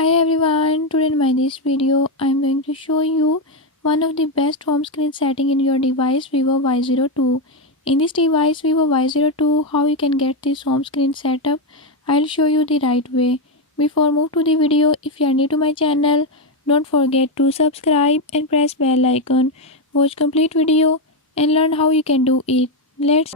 Hi everyone, today in my this video I am going to show you one of the best home screen setting in your device Vivo Y02. In this device Vivo Y02, how you can get this home screen setup, I'll show you the right way. Before move to the video, if you are new to my channel, don't forget to subscribe and press bell icon. Watch complete video and learn how you can do it. Let's